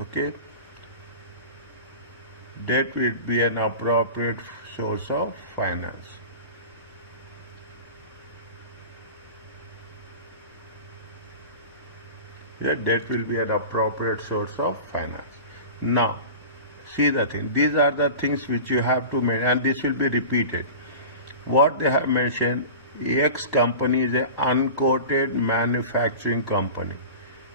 Okay, debt will be an appropriate source of finance. Yeah, debt will be an appropriate source of finance. Now, see the thing. These are the things which you have to make, and this will be repeated. What they have mentioned, X company is an unquoted manufacturing company.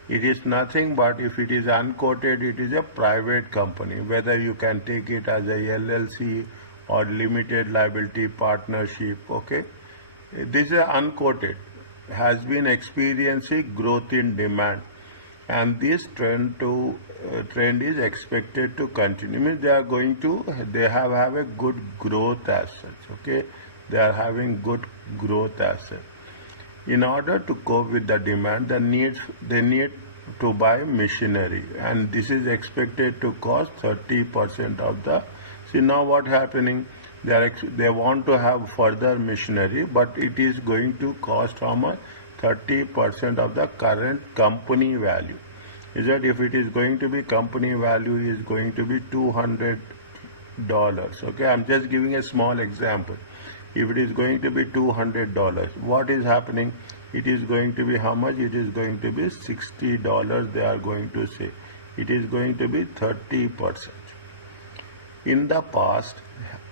It is nothing but if it is unquoted, it is a private company. Whether you can take it as a LLC or limited liability partnership, okay? This is unquoted, has been experiencing growth in demand, and this trend is expected to continue. Means they have a good growth as such. Okay, they are having good growth as such. In order to cope with the demand, they need to buy machinery, and this is expected to cost 30% of the. See now what happening? They want to have further machinery, but it is going to cost how much? 30% of the current company value. Is that if it is going to be company value is going to be $200. Okay, I'm just giving a small example. If it is going to be $200, what is happening? It is going to be how much? It is going to be $60. They are going to say it is going to be 30%. In the past,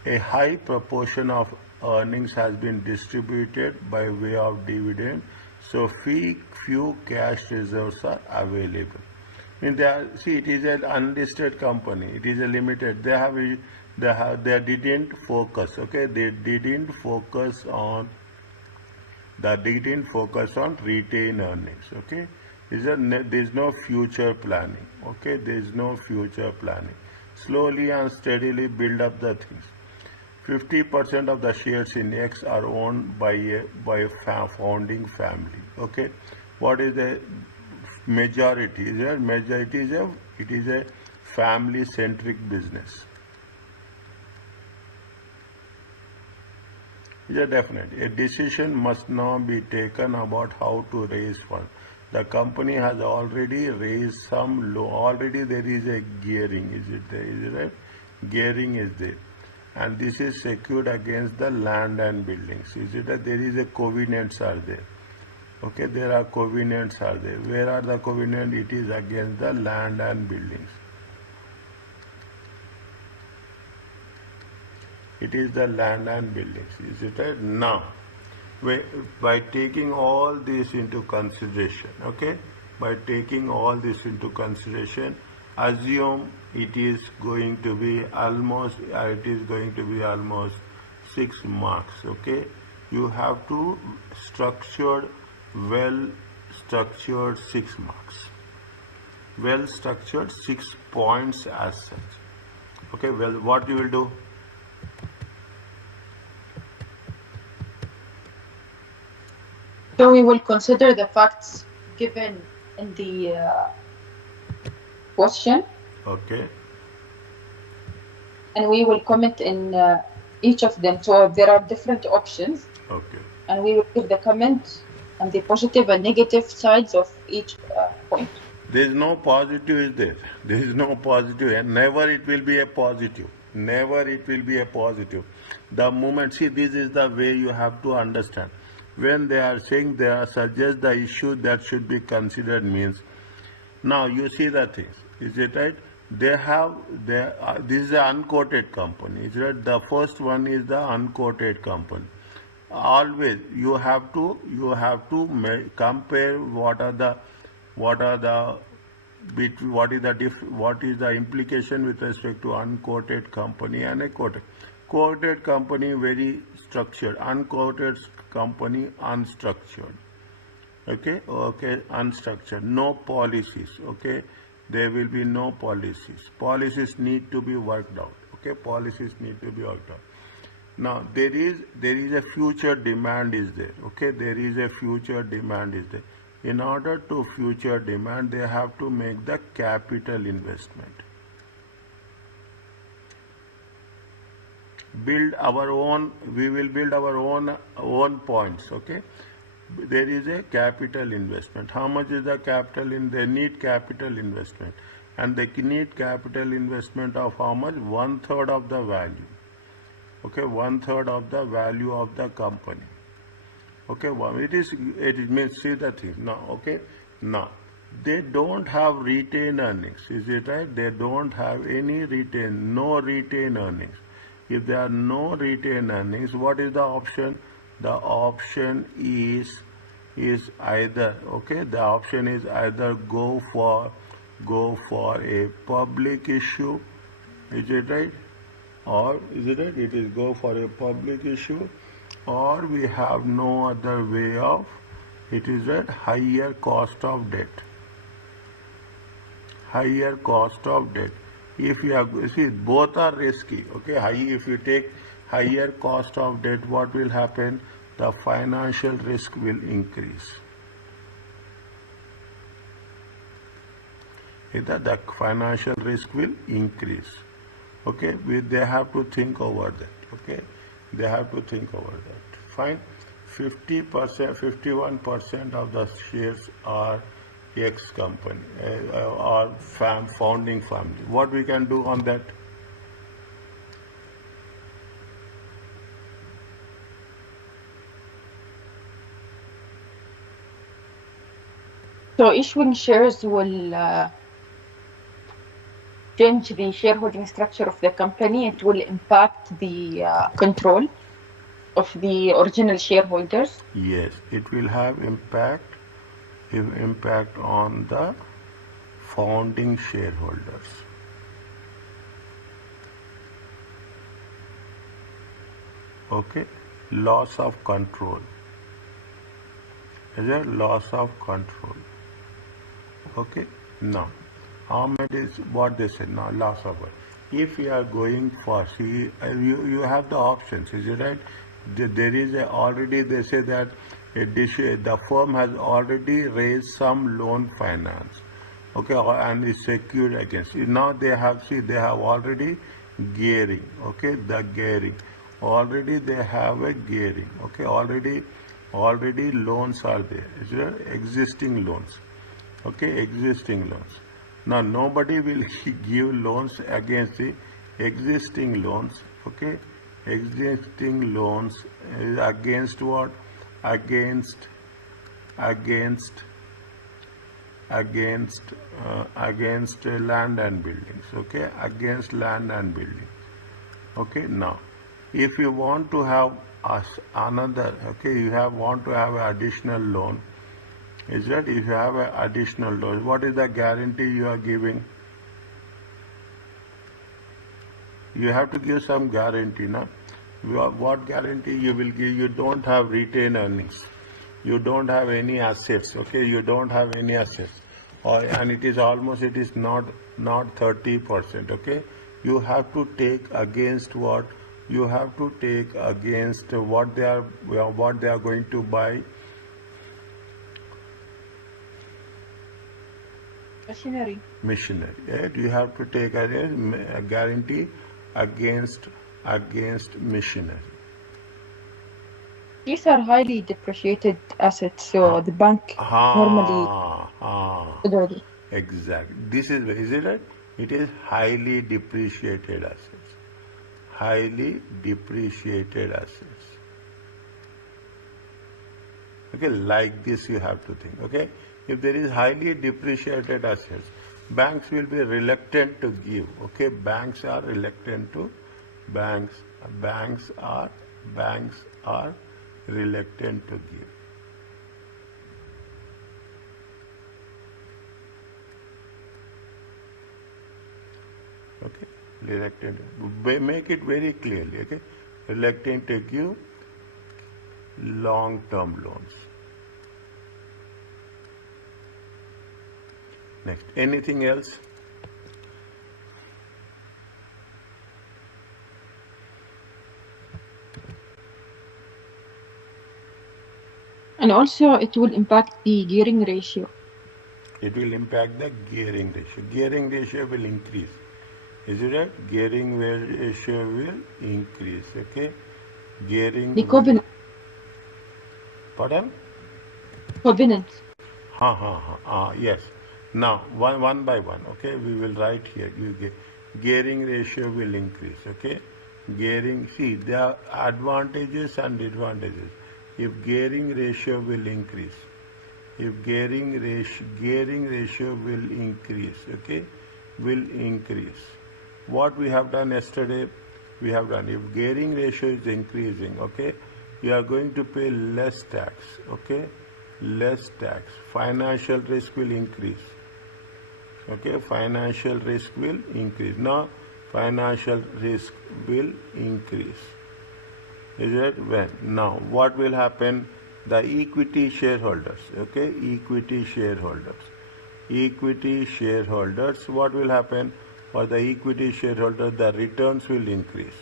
a high proportion of earnings has been distributed by way of dividend, so few cash reserves are available. It is an unlisted company. It is a limited. They didn't focus. Okay, they didn't focus on retained earnings. Okay, there is no future planning. Okay, there is no future planning. Slowly and steadily build up the things. 50% of the shares in X are owned by a founding family. Okay, what is the majority? It is a family-centric business. Yeah, definitely. A decision must now be taken about how to raise funds. The company has already raised some loan. Already there is a gearing. Is it there? Is it right? Gearing is there. And this is secured against the land and buildings. Is it that there is a covenants are there? Okay, there are covenants are there. Where are the covenants? It is against the land and buildings. It is the land and buildings. Is it right? Now, by taking all this into consideration, okay, by taking all this into consideration, assume it is going to be almost 6 marks. Okay, you have to well structured 6 marks, well structured 6 points as such. Okay, well, what you will do? So we will consider the facts given in the question. Okay. And we will comment in each of them. So there are different options. Okay. And we will give the comment and the positive and negative sides of each point. There is no positive is there. There is no positive, and never it will be a positive. Never it will be a positive. The moment, see, this is the way you have to understand. When they are saying they are suggest the issue that should be considered means, now you see the things. Is it right? This is an unquoted company. Is it? The first one is the unquoted company. Always you have to compare what is the implication with respect to unquoted company and a quoted. Quoted company very structured, unquoted company unstructured. Okay, unstructured, no policies. Okay, there will be no policies. Policies need to be worked out. Okay, policies need to be worked out. Now there is a future demand is there. Okay, there is a future demand is there. In order to future demand, they have to make the capital investment. We will build our own points. Okay, there is a capital investment. How much is the capital they need capital investment. and they need capital investment of how much? 1/3 of the value. Okay, 1/3 of the value of the company. Okay, well, it means, see the thing now. Okay, now they don't have retained earnings, is it right? They don't have any no retained earnings. If there are no retained earnings, what is the option? The option is either, okay, the option is either go for a public issue, is it right? Or is it right? It is go for a public issue, or we have no other way of, it is at higher cost of debt. Higher cost of debt. If you have, see, both are risky. Okay, if you take higher cost of debt, what will happen? The financial risk will increase. Either the financial risk will increase. Okay, they have to think over that. Okay, they have to think over that. Fine. 50%, 51% of the shares are X company or founding family. What we can do on that? So issuing shares will change the shareholding structure of the company. It will impact the control of the original shareholders. Yes, it will have impact on the founding shareholders. Okay, loss of control. Is there loss of control? Okay, now Ahmed is what they said now, loss of control. If you are going for, see, you have the options, is it right? There is already, they say that the firm has already raised some loan finance, okay, and is secured against it. Now they have, see, they have already gearing, okay, the gearing. Already they have a gearing, okay, already loans are there, is there? Existing loans, okay, existing loans. Now nobody will give loans against the existing loans, okay, existing loans against what? Against land and buildings, okay, against land and buildings. Okay, now if you want to have another, okay, want to have an additional loan, is that if you have an additional loan, what is the guarantee you are giving? You have to give some guarantee, na? What guarantee you will give? You don't have retained earnings. You don't have any assets, okay? You don't have any assets. And it is not 30%, okay? You have to take against what? You have to take against what they are going to buy. Machinery. Right? You have to take a guarantee against machinery. These are highly depreciated assets, so the bank normally. Exactly. This is it right? It is highly depreciated assets. Highly depreciated assets. Okay, like this you have to think. Okay, if there is highly depreciated assets, banks will be reluctant to give. Okay, banks are reluctant to reluctant to give. Okay, reluctant. Make it very clearly. Okay, reluctant to give long-term loans. Next, anything else? And also it will impact the gearing ratio. It will impact the gearing ratio. Gearing ratio will increase. Is it right? Gearing ratio will increase. Okay. Gearing. The covenant. Pardon? Covenants. Yes. Now, one by one, okay, we will write here. Gearing ratio will increase, okay. Gearing, see, there are advantages and disadvantages. If gearing ratio will increase, if gearing ratio will increase, okay, will increase. What we have done yesterday, we have done, if gearing ratio is increasing, okay, you are going to pay less tax, okay, less tax. Financial risk will increase, okay, financial risk will increase. Now, financial risk will increase. Is it when? Now, what will happen? The equity shareholders, okay, equity shareholders. Equity shareholders, what will happen? For the equity shareholder, the returns will increase.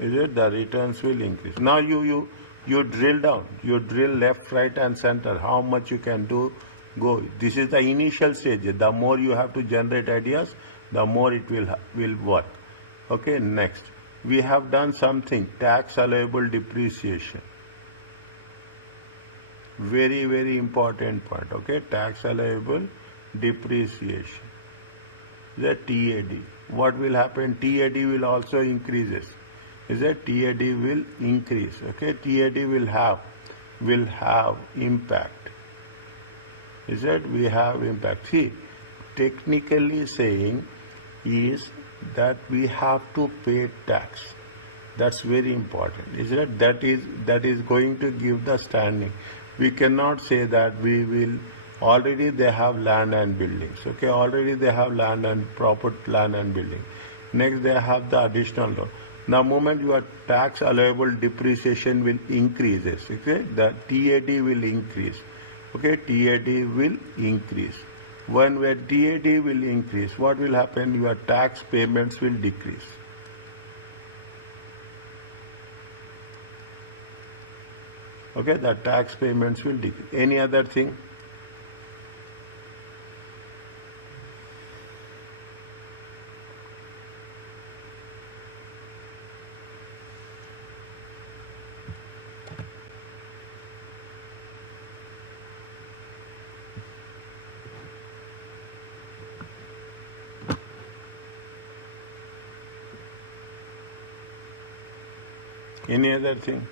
Is it? The returns will increase. Now you drill down, you drill left, right, and center. How much you can do? Go. This is the initial stage. The more you have to generate ideas, the more it will work. Okay. Next, we have done something. Tax allowable depreciation. Very, very important point. Okay. Tax allowable depreciation. The TAD. What will happen? TAD will also increases. Is that TAD will increase. Okay. TAD will have impact. Is that we have impact. See, technically saying is that we have to pay tax. That's very important. Is that is going to give the standing. We cannot say that we will. Already they have land and buildings. Okay, already they have land and proper land and building. Next they have the additional loan. The moment your tax allowable depreciation will increases. Okay, the TAD will increase. Okay, TAD will increase. When TAD will increase, what will happen? Your tax payments will decrease. Okay, the tax payments will decrease. Any other thing? Any other thing?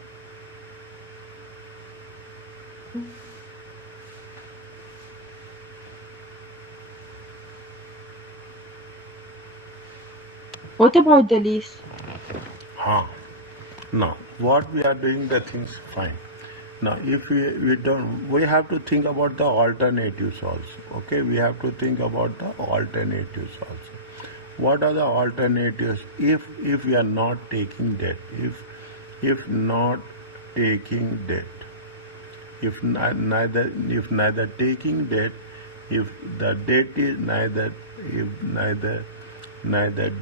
What about the lease? Now, what we are doing the things fine. Now, if we don't, we have to think about the alternatives also. Okay, we have to think about the alternatives also. What are the alternatives if we are not taking debt? If not taking debt, if neither taking debt, if the debt is neither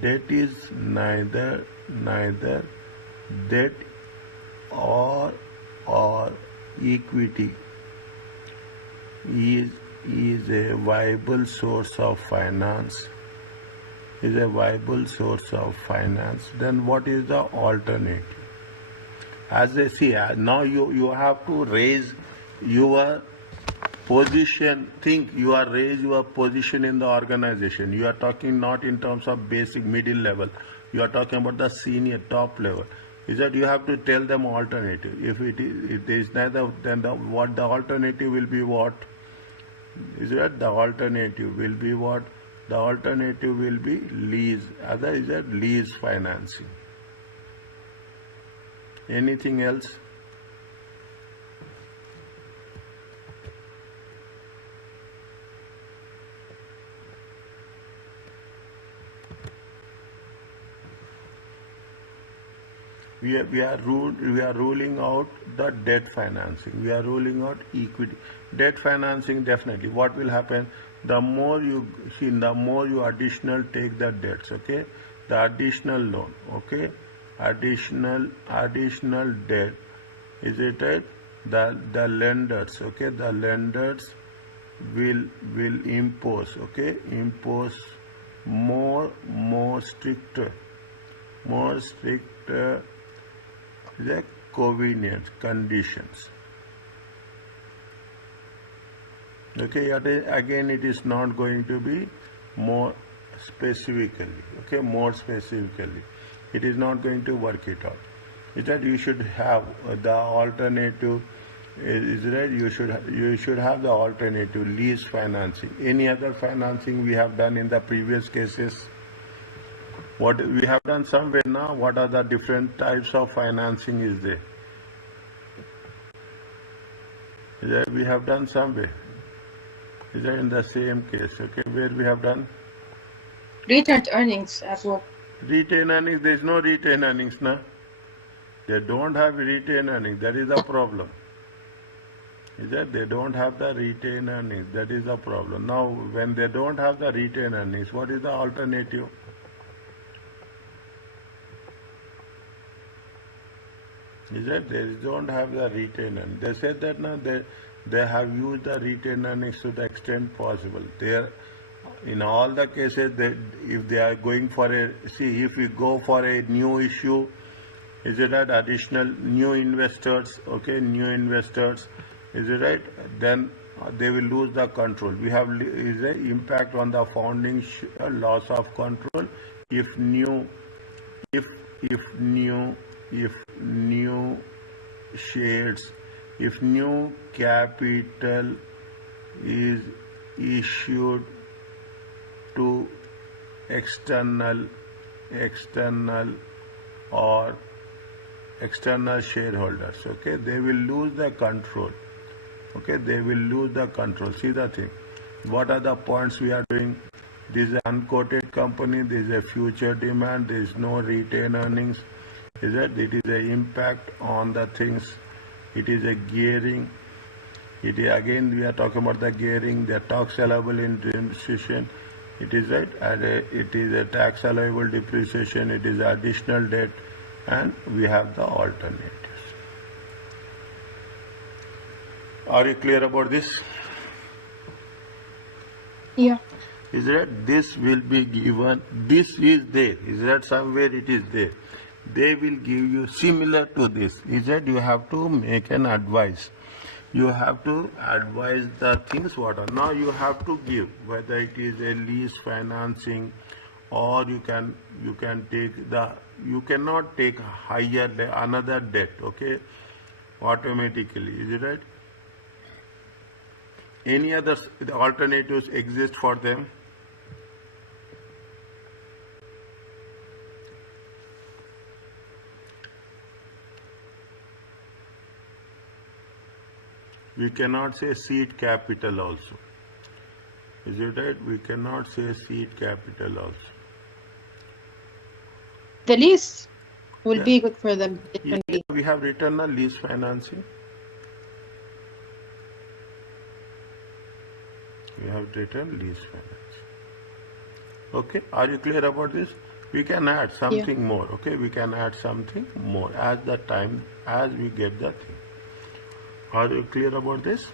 debt is neither debt or equity is a viable source of finance, then what is the alternative? As they see, now you have to raise your position. Think you are raise your position in the organization. You are talking not in terms of basic middle level. You are talking about the senior top level. Is that you have to tell them alternative. If there is neither, then the alternative will be what? Is that the alternative will be what? The alternative will be lease. Other is that lease financing. Anything else? We are ruling out the debt financing. We are ruling out equity. Debt financing, definitely. What will happen? The more you see, the more you additional take the debts. Okay, the additional loan. Okay, additional debt. Is it right? The lenders. Okay, the lenders will impose. Okay, impose more stricter covenant conditions. Okay, again it is not going to be more specifically. Okay, more specifically, it is not going to work it out. Is that you should have the alternative? Is that you should have the alternative lease financing. Any other financing we have done in the previous cases? What we have done somewhere now? What are the different types of financing is there? Is that we have done somewhere? Is that in the same case? Okay, where we have done? Retained earnings as well. Retained earnings, there is no retained earnings now. They don't have retained earnings, that is the problem. Is that they don't have the retained earnings, that is the problem. Now, when they don't have the retained earnings, what is the alternative? Is that they don't have the retained earnings. They said that now they have used the retained earnings to the extent possible. They are, in all the cases, if they are going for if we go for a new issue, is it that additional new investors, okay, new investors, is it right? Then they will lose the control. We have is a impact on the founding loss of control if new shares, if new capital is issued to external or external shareholders, okay, they will lose the control. Okay, they will lose the control. See the thing. What are the points we are doing? This is an unquoted company, there is a future demand, there is no retained earnings. Is that it is an impact on the things, it is a gearing. It is, again we are talking about the gearing, the tax allowable in depreciation. It is right, and it is a tax allowable depreciation, it is additional debt, and we have the alternatives. Are you clear about this? Yeah. Is that this will be given, this is there, is that somewhere it is there. They will give you similar to this. Is that you have to make an advice. You have to advise the things what are. Now you have to give, whether it is a lease financing or you cannot take higher another debt, okay, automatically. Is it right? Any other alternatives exist for them? We cannot say seed capital also. Is it right? We cannot say seed capital also. The lease will be good for them. Yeah, we have written a lease financing. We have written lease financing. Okay, are you clear about this? We can add something more. Okay, we can add something more as the time, as we get the thing. Are you clear about this?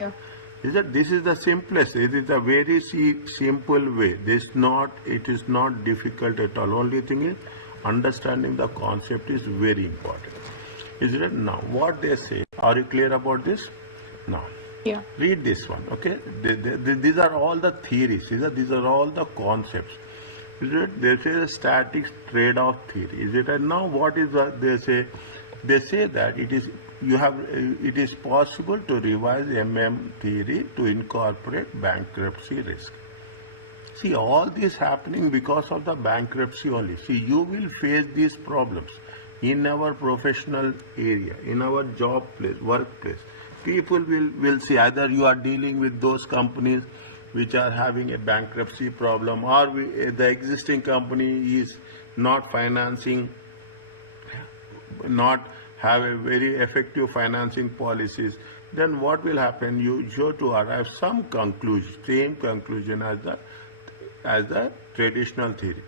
Yeah. Is that this is the simplest? It is a very simple way. It is not difficult at all. Only thing is understanding the concept is very important. Is it? Now what they say? Are you clear about this? Now. Yeah. Read this one. Okay. These are all the theories. These are all the concepts. Is it? They say the static trade-off theory. Is it? And now what is that they say? They say that it is possible to revise theory to incorporate bankruptcy risk. See, all this happening because of the bankruptcy only. See, you will face these problems in our professional area, in our job place, workplace. People will see either you are dealing with those companies which are having a bankruptcy problem, or the existing company is not financing, not have a very effective financing policies. Then what will happen? You have to arrive some conclusion, same conclusion as the traditional theory.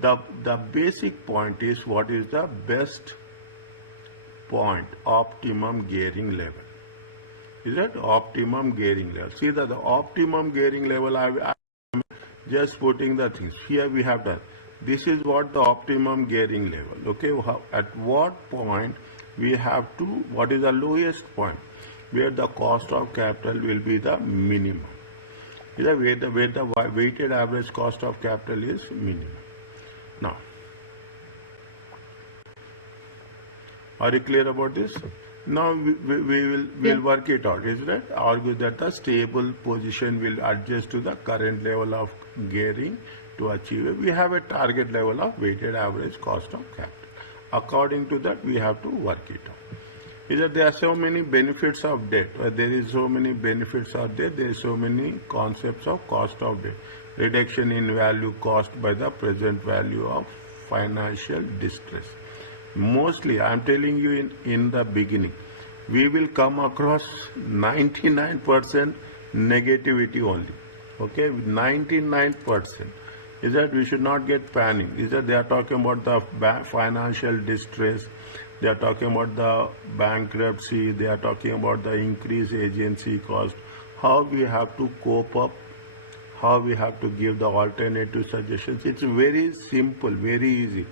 The basic point is what is the best point, optimum gearing level. Is that optimum gearing level? See that the optimum gearing level, I am just putting the things. Here we have done. This is what the optimum gearing level. Okay, at what point we have to, what is the lowest point where the cost of capital will be the minimum. Is that where the weighted average cost of capital is minimum. Now, are you clear about this? Now we'll work it out. Is that argue that the stable position will adjust to the current level of gearing to achieve it. We have a target level of weighted average cost of capital. According to that, we have to work it out. Is that there are so many benefits of debt. There is so many benefits of debt. There is so many concepts of cost of debt. Reduction in value caused by the present value of financial distress. Mostly, I am telling you in the beginning, we will come across 99% negativity only. Okay, 99%. Is that we should not get panic. Is that they are talking about the financial distress, they are talking about the bankruptcy, they are talking about the increased agency cost, how we have to cope up, how we have to give the alternative suggestions. It's very simple, very easy.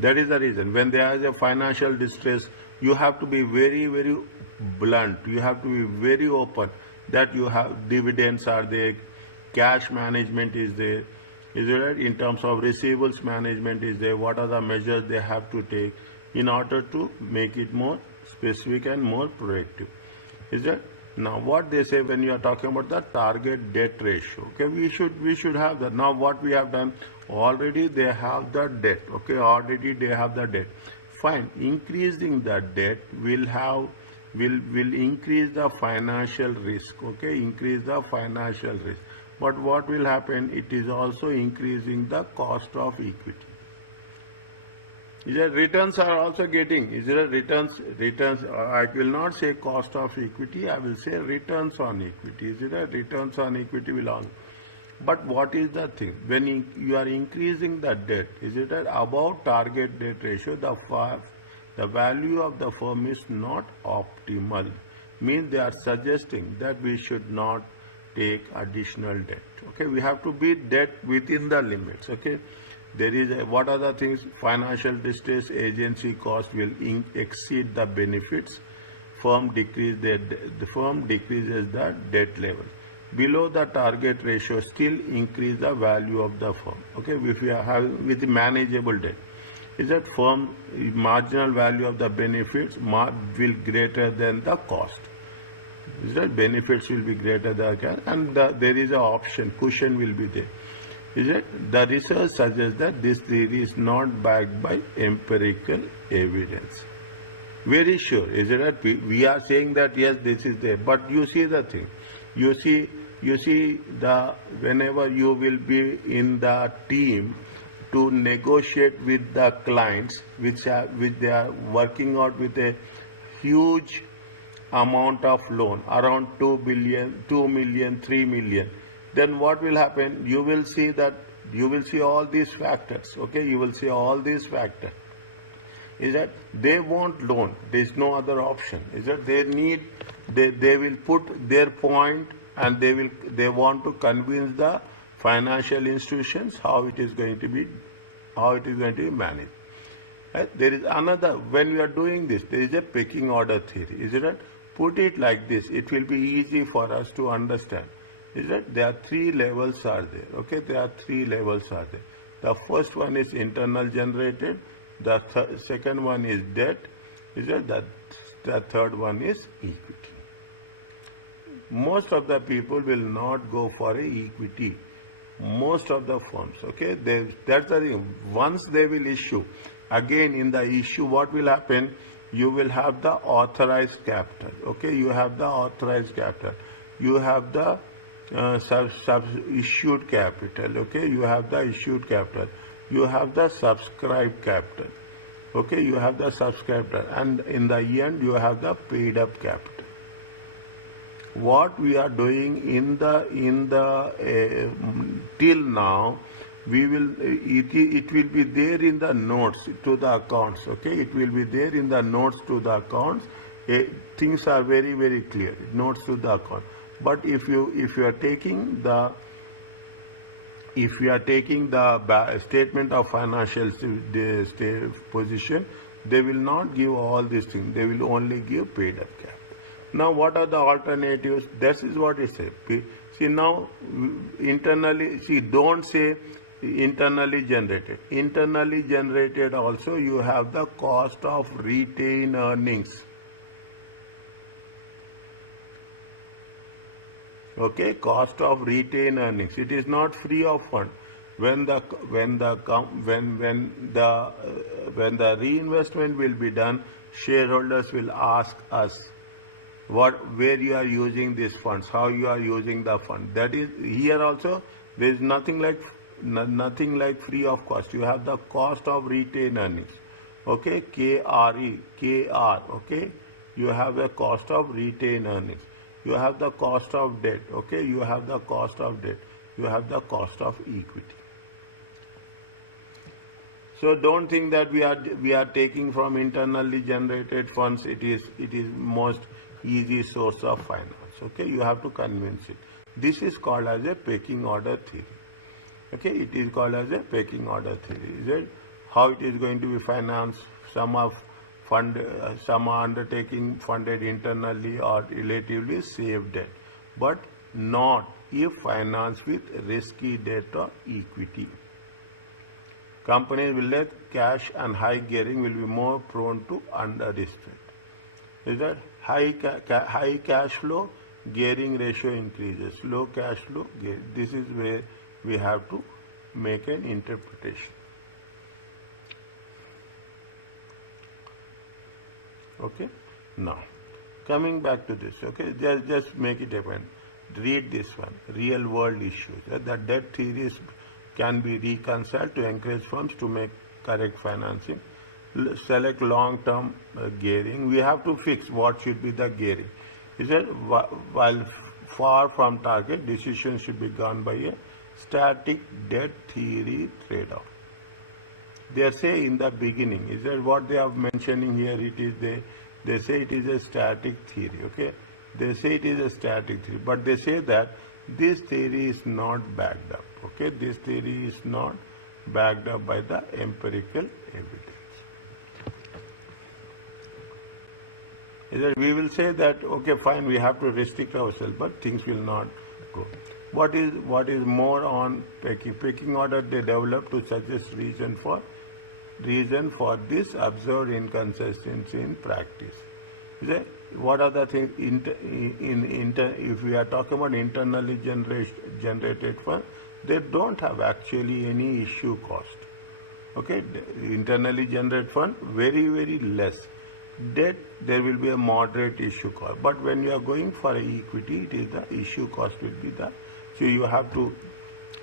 That is the reason. When there is a financial distress, you have to be very, very blunt. You have to be very open that you have dividends are there, cash management is there. Is it right? In terms of receivables management is there. What are the measures they have to take in order to make it more specific and more proactive? Is that? Now what they say when you are talking about the target debt ratio, okay, we should have that. Now what we have done, already they have the debt, okay, already they have the debt. Fine, increasing the debt will increase the financial risk, okay, increase the financial risk. But what will happen, it is also increasing the cost of equity. Is that returns are also getting, is there returns, I will not say cost of equity, I will say returns on equity. Is it returns on equity will also. But what is the thing? When you are increasing the debt, is it above target debt ratio, the value of the firm is not optimal. Means they are suggesting that we should not take additional debt. Okay, we have to be debt within the limits. Okay. There is what are the things? Financial distress, agency cost will exceed the benefits. Firm decreases the debt level. Below the target ratio, still increase the value of the firm. Okay, if we are having with manageable debt, is that firm marginal value of the benefits will greater than the cost. Is that benefits will be greater than cost, and there is an option, cushion will be there. Is it? The research suggests that this theory is not backed by empirical evidence. Very sure. Is it that we are saying that yes, this is there, but you see the thing. You see the whenever you will be in the team to negotiate with the clients, which they are working out with a huge amount of loan, around 2 billion, 2 million, 3 million. Then what will happen? You will see all these factors. Okay, you will see all these factors. Is that they want loan? There is no other option. Is that they will put their point and they want to convince the financial institutions how it is going to be managed. Right? There is another, when we are doing this, there is a pecking order theory. Is it right? Put it like this. It will be easy for us to understand. Is that there are 3 levels are there. Okay, there are 3 levels are there. The first one is internal generated. The second one is debt. Is that the third one is equity. Most of the people will not go for a equity. Most of the firms. Okay, that's the thing. Once they will issue, again in the issue, what will happen? You will have the authorized capital. Okay, you have the authorized capital. You have the issued capital. Okay, you have the issued capital. You have the subscribed capital. Okay, you have the subscribed capital, and in the end you have the paid up capital. What we are doing in the till now, we will it will be there in the notes to the accounts. Okay, it will be there in the notes to the accounts. Things are very, very clear. Notes to the account. But if you are taking the if we are taking the statement of financial position, they will not give all these things. They will only give paid up cap. Now, what are the alternatives? This is what it says. See, now internally, see, don't say internally generated. Internally generated also, you have the cost of retained earnings. Okay, cost of retained earnings. It is not free of fund. When the reinvestment will be done, shareholders will ask us where you are using these funds, how you are using the fund. That is here also. There is nothing like free of cost. You have the cost of retained earnings. Okay, KR. Okay, you have the cost of retained earnings. You have the cost of debt. Okay, you have the cost of debt. You have the cost of equity. So don't think that we are taking from internally generated funds. It is most easy source of finance. Okay, you have to convince it. This is called as a pecking order theory. Okay, it is called as a pecking order theory. Is it how it is going to be financed? Some are undertaking funded internally or relatively safe debt, but not if financed with risky debt or equity. Companies will let cash and high gearing will be more prone to underrestrict. Is that high cash flow, gearing ratio increases. Low cash flow, this is where we have to make an interpretation. Okay. Now, coming back to this. Okay, just make it happen. Read this one. Real world issues. The debt theories can be reconciled to encourage firms to make correct financing. Select long-term gearing. We have to fix what should be the gearing. Is that while far from target, decisions should be gone by a static debt theory trade-off. They say in the beginning, is that what they are mentioning here? It is they say it is a static theory. Okay, they say it is a static theory, but they say that this theory is not backed up. Okay, this theory is not backed up by the empirical evidence. Is that we will say that okay, fine, we have to restrict ourselves, but things will not go. What is more on pecking order they develop to suggest reason for this observed inconsistency in practice. What are the things if we are talking about internally generated funds, they don't have actually any issue cost. Okay, internally generated fund, very, very less. Debt, there will be a moderate issue cost. But when you are going for equity, it is the issue cost will be the. So you have to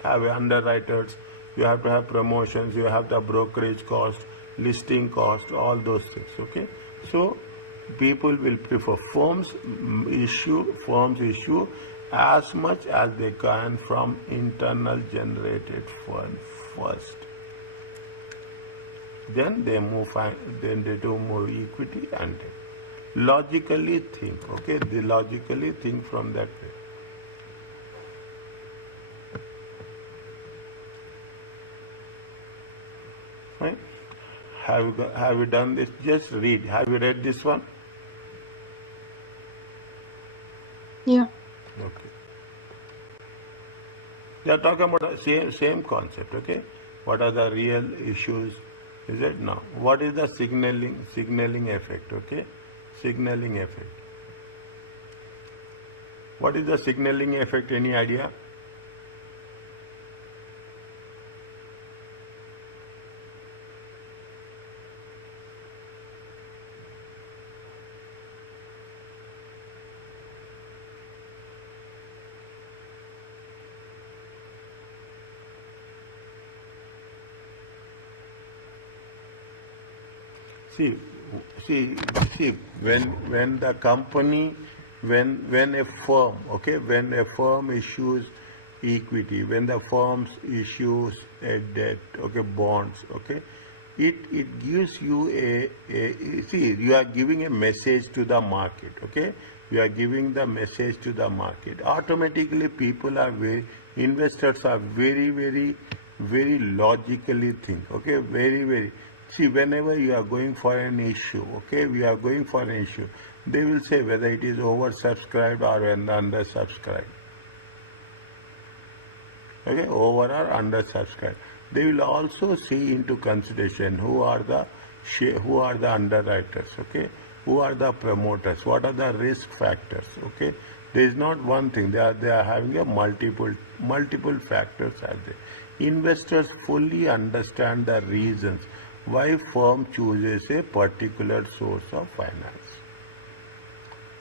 have underwriters, you have to have promotions, you have the brokerage cost, listing cost, all those things. Okay, so people will prefer firms issue as much as they can from internal generated fund first. Then they do more equity and debt. Logically think. Okay, they logically think from that way. Right? Have you done this? Just read. Have you read this one? Yeah. Okay. They are talking about the same concept. Okay. What are the real issues? Is it now? What is the signaling effect? Okay. Signaling effect. What is the signaling effect? Any idea? See, when the company, when a firm, okay, when a firm issues equity, when the firm issues a debt, okay, bonds, okay, it gives you you are giving a message to the market, okay, you are giving the message to the market. Automatically people are Investors are very logically think. Okay, very. See, whenever you are going for an issue, okay, we are going for an issue, they will say whether it is oversubscribed or undersubscribed. Okay, over or undersubscribed. They will also see into consideration who are the underwriters, okay, who are the promoters, what are the risk factors, okay. There is not one thing. They are having a multiple factors are there. Investors fully understand the reasons why firm chooses a particular source of finance.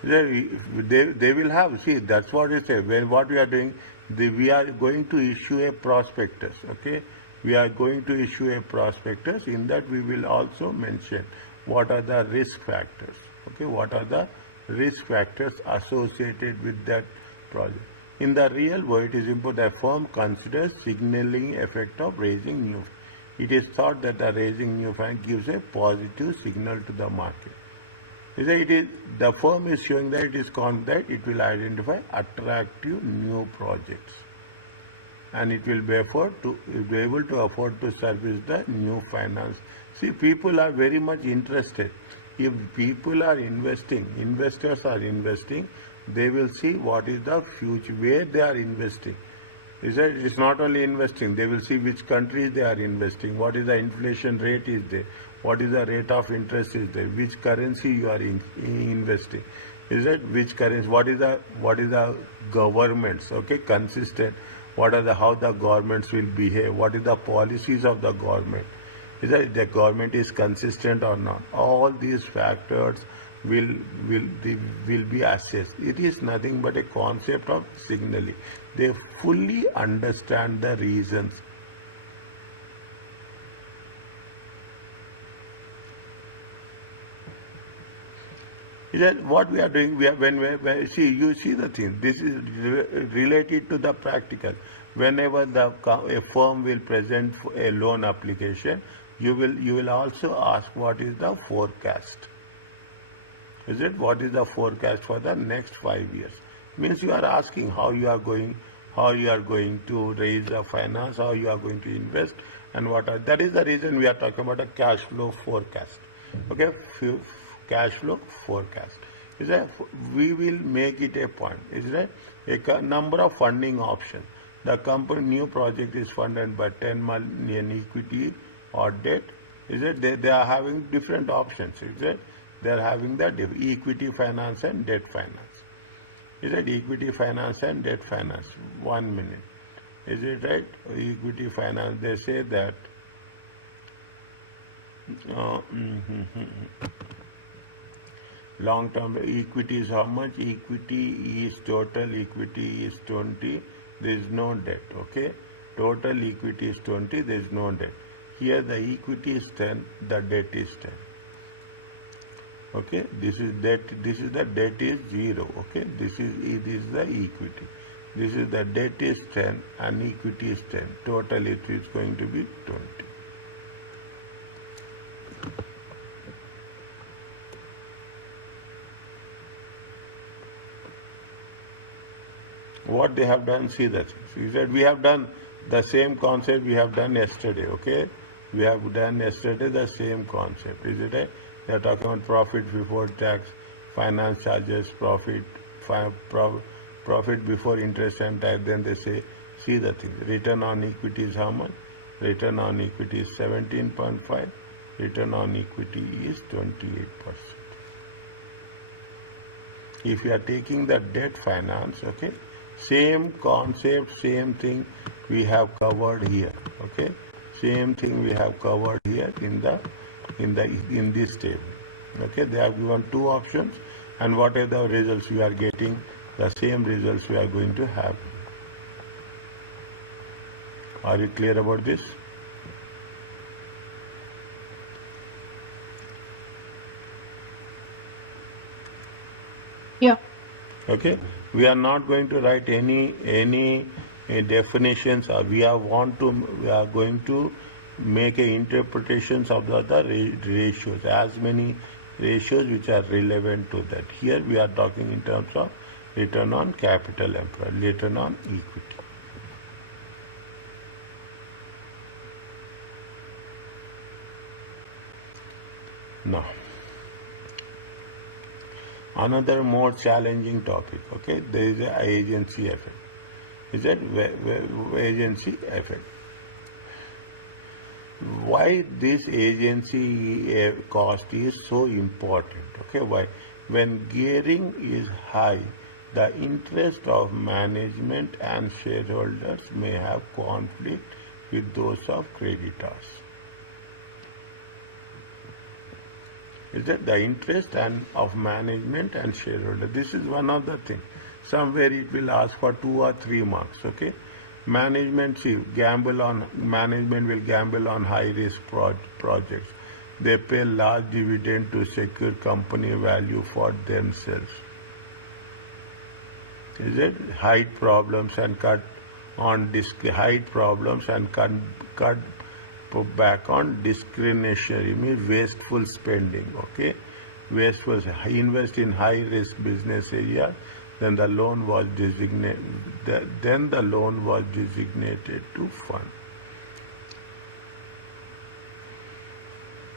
They will have, see, that's what we say. When what we are doing, we are going to issue a prospectus, okay. We are going to issue a prospectus. In that we will also mention what are the risk factors, okay, what are the risk factors associated with that project. In the real world, it is important that firm considers signaling effect of raising new. It is thought that the raising new fund gives a positive signal to the market. The firm is showing that it is confident it will identify attractive new projects, and it will be able to afford to service the new finance. See, people are very much interested. If people are investing, investors are investing, they will see what is the future, where they are investing. It's not only investing, they will see which countries they are investing, what is the inflation rate is there, what is the rate of interest is there, which currency you are investing. Which currency, what is the governments, okay, consistent, how the governments will behave, what is the policies of the government. The government is consistent or not. All these factors will be assessed. It is nothing but a concept of signaling. They fully understand the reasons. What we are doing? You see the thing. This is related to the practical. Whenever a firm will present a loan application, you will also ask what is the forecast. What is the forecast for the next 5 years? Means you are asking how you are going to raise the finance, how you are going to invest, and that is the reason we are talking about a cash flow forecast. Okay, cash flow forecast. We will make it a point. A number of funding options. The company new project is funded by 10 million equity or debt. They are having different options. They are having the equity finance and debt finance. Equity finance and debt finance? 1 minute. Is it right? Equity finance, they say that long term equity is how much? Equity is total equity is 20. There is no debt. Okay, total equity is 20. There is no debt. Here the equity is 10. The debt is 10. Okay, this is debt. This is the debt is 0. Okay, this is the equity. This is the debt is 10 and equity is 10. Total it is going to be 20. What they have done, see that. He said we have done the same concept we have done yesterday, okay? We have done yesterday the same concept, is it right? They are talking about profit before tax, finance charges, profit before interest and tax. Then they say, see the thing, return on equity is how much? Return on equity is 17.5, return on equity is 28%. If you are taking the debt finance, okay, same concept, same thing we have covered here, okay? Same thing we have covered here in this table, okay? They have given two options, and what are the results we are getting? The same results we are going to have. Are you clear about this? Yeah. Okay, we are not going to write any definitions. We are going to make interpretations of the ratios, as many ratios which are relevant to that. Here we are talking in terms of return on capital employed, return on equity. Now, another more challenging topic, okay, there is a agency effect. Is that agency effect? Why this agency cost is so important? Okay, why? When gearing is high, the interest of management and shareholders may have conflict with those of creditors. Is that the interest and of management and shareholder? This is one of the things. Somewhere it will ask for 2 or 3 marks. Okay, management will gamble on high risk projects. They pay large dividend to secure company value for themselves. Is it hide problems and cut on hide problems and cut back on discretionary, means wasteful spending. Okay, wasteful, invest in high risk business area. Then the loan was designated to fund.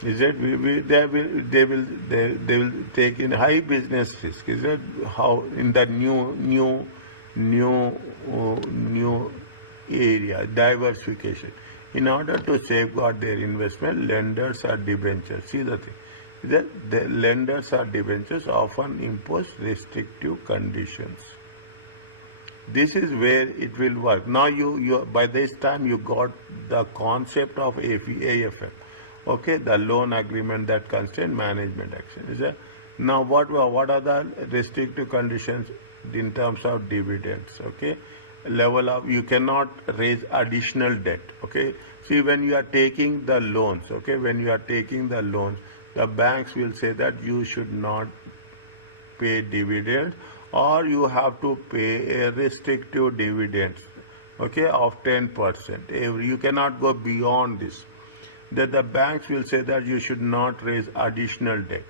Is that they will take in high business risk? Is that how in the new area diversification? In order to safeguard their investment, lenders or debentures. See the thing. That the lenders or debentures often impose restrictive conditions. This is where it will work. Now you by this time you got the concept of AFM. Okay, the loan agreement that constrain management action. Is that now what are the restrictive conditions in terms of dividends? Okay, level of you cannot raise additional debt. Okay, see when you are taking the loans. Okay, when you are taking the loans, the banks will say that you should not pay dividends, or you have to pay a restrictive dividends, okay, of 10%. You cannot go beyond this. That the banks will say that you should not raise additional debt.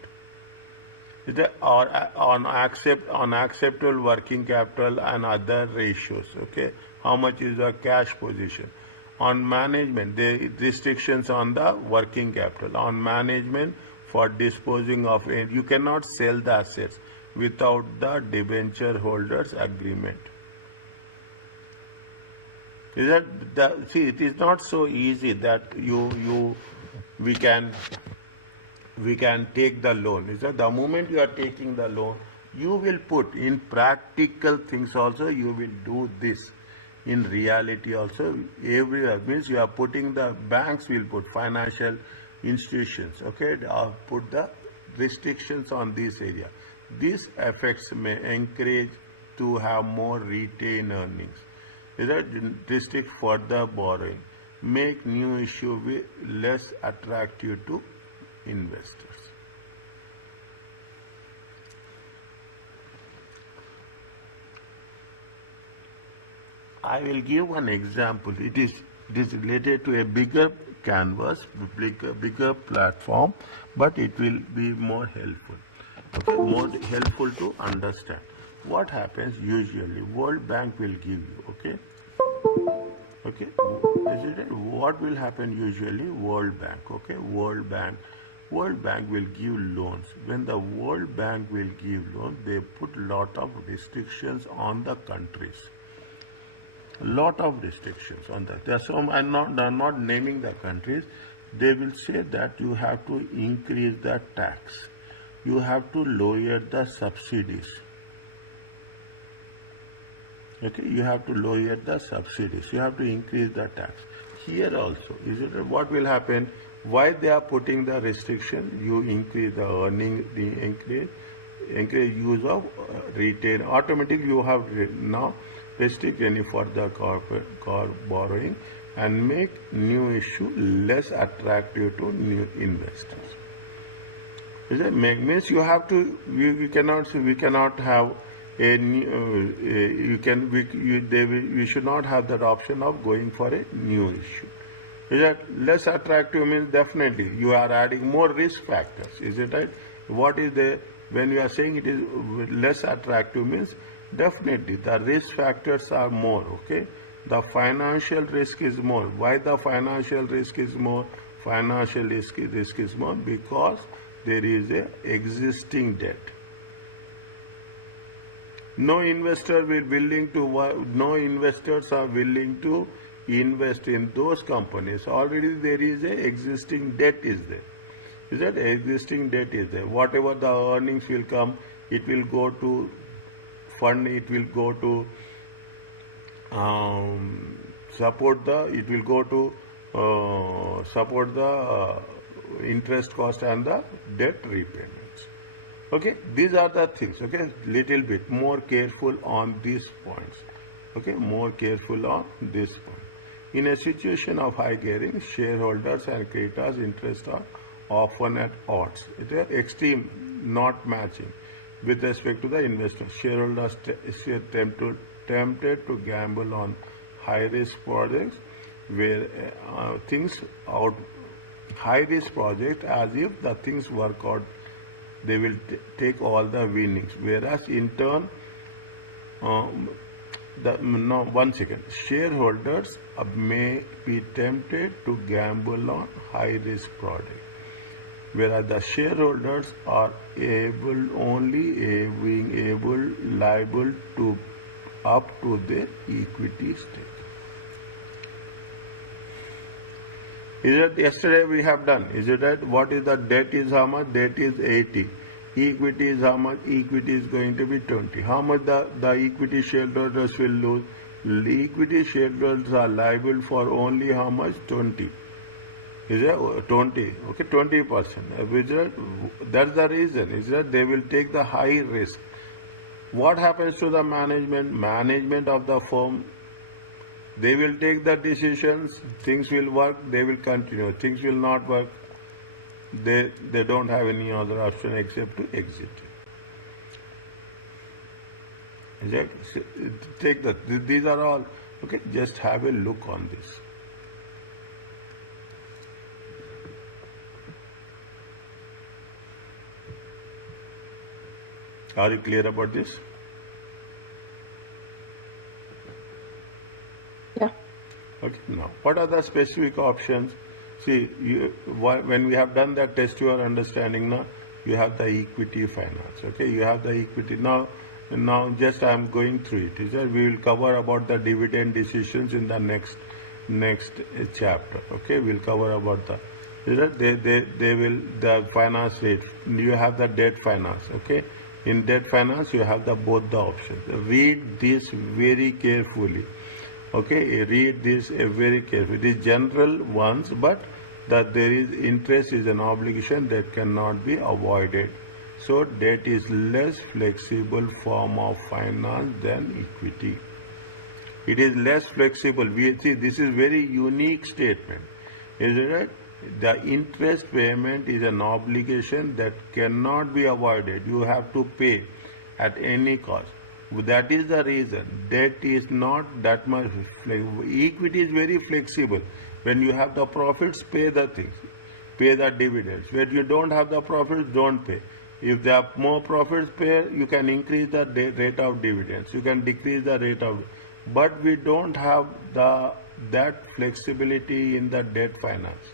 Or on acceptable working capital and other ratios, okay, how much is the cash position. On management, the restrictions on the working capital. On management, for disposing of it, you cannot sell the assets without the debenture holders agreement. Is that see? It is not so easy that we can take the loan. Is that the moment you are taking the loan, you will put in practical things also. You will do this in reality also. Everywhere means you are putting the banks will put financial institutions. Okay, put the restrictions on this area. These effects may encourage to have more retained earnings. Is that restrict further borrowing, make new issue less attractive to investors. I will give one example. It is related to a bigger canvas, bigger platform, but it will be more helpful. Okay, more helpful to understand. What happens usually? World Bank will give you. Okay. Okay. What will happen usually? World Bank. Okay. World Bank will give loans. When the World Bank will give loans, they put lot of restrictions on the countries. Lot of restrictions on that. There are some. I'm not naming the countries. They will say that you have to increase the tax. You have to lower the subsidies. Okay, you have to lower the subsidies. You have to increase the tax. Here also, what will happen? Why they are putting the restriction? You increase the earning, increase use of retail. Automatically, you have now restrict any further borrowing and make new issue less attractive to new investors. Is it means you have to? We cannot have. We should not have that option of going for a new issue. Is that less attractive means definitely you are adding more risk factors. Is it right? What is the when you are saying it is less attractive means definitely the risk factors are more. Okay, the financial risk is more. Why the financial risk is more? Financial risk is more because there is a existing debt. No investors are willing to invest in those companies. Already there is a existing debt is there. Is that existing debt is there? Whatever the earnings will come, it will go to fund. It will go to support the interest cost and the debt repayments. Okay, these are the things. Okay, little bit more careful on these points. Okay, more careful on this point. In a situation of high gearing, shareholders and creditors' interests are often at odds. They are extreme, not matching. With respect to the investor, shareholders tempted to gamble on high-risk projects where high-risk project, as if the things work out, they will take all the winnings. Whereas in turn, shareholders may be tempted to gamble on high-risk project, whereas the shareholders are liable to up to their equity stake. Is it yesterday we have done? Is it that what is the debt is how much? Debt is 80. Equity is how much? Equity is going to be 20. How much the equity shareholders will lose? The equity shareholders are liable for only how much? 20. Is it 20? Okay, 20%. That's the reason. Is that they will take the high risk. What happens to the management of the firm? They will take the decisions. Things will work, they will continue. Things will not work, they don't have any other option except to exit. Take that. These are all. Okay, just have a look on this. Are you clear about this? Yeah. Okay, now, what are the specific options? See, when we have done that test, you are understanding now, you have the equity finance. Okay, you have the equity. Now just I am going through it. Is that we will cover about the dividend decisions in the next chapter. Okay, we'll cover about the. Is that they will the finance rate. You have the debt finance. Okay, in debt finance you have both the options. Read this very carefully. Okay, read this very carefully. These general ones, but that there is interest is an obligation that cannot be avoided. So debt is less flexible form of finance than equity. It is less flexible. We see this is very unique statement. Is it right? The interest payment is an obligation that cannot be avoided. You have to pay at any cost. That is the reason debt is not that much flexible. Equity is very flexible. When you have the profits, pay the things, pay the dividends. When you don't have the profits, don't pay. If there are more profits, pay. You can increase the rate of dividends. You can decrease the rate of. But we don't have that flexibility in the debt finance.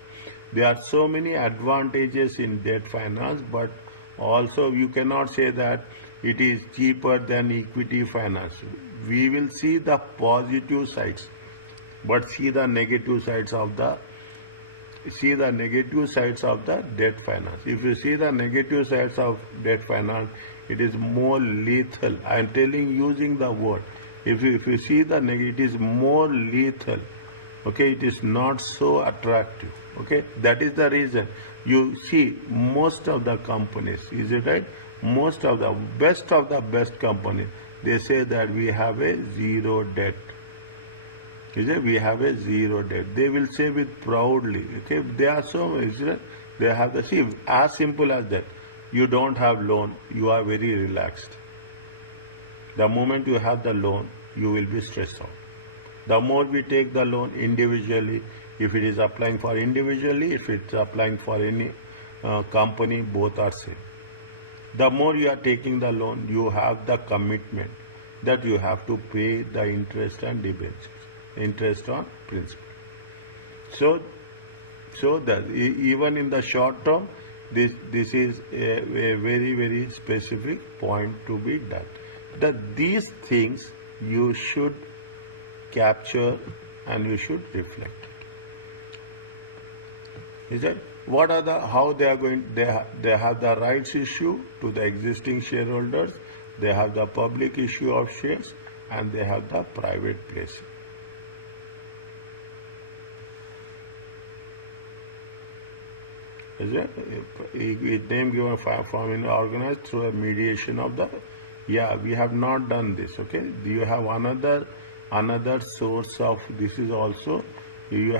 There are so many advantages in debt finance, but also you cannot say that it is cheaper than equity finance. We will see the positive sides, but see the negative sides of the debt finance. If you see the negative sides of debt finance, it is more lethal. I am telling using the word. If you see the negative, it is more lethal. Okay, it is not so attractive. Okay, that is the reason. You see most of the companies, is it right? Most of the best companies, they say that we have a zero debt. Is it? We have a zero debt. They will say with proudly. Okay, they are so many. They have the see as simple as that. You don't have loan, you are very relaxed. The moment you have the loan, you will be stressed out. The more we take the loan individually, if it is applying for individually, if it's applying for any company, both are same. The more you are taking the loan, you have the commitment that you have to pay the interest and debentures, interest on principal. So that even in the short term, This is a very, very specific point to be done. That these things you should capture and you should reflect. Is it? What are the, how they are going, they have the rights issue to the existing shareholders, they have the public issue of shares, and they have the private placing. Is it? Name given form in organized through a mediation of the, yeah, we have not done this, okay? You have another source of, this is also, we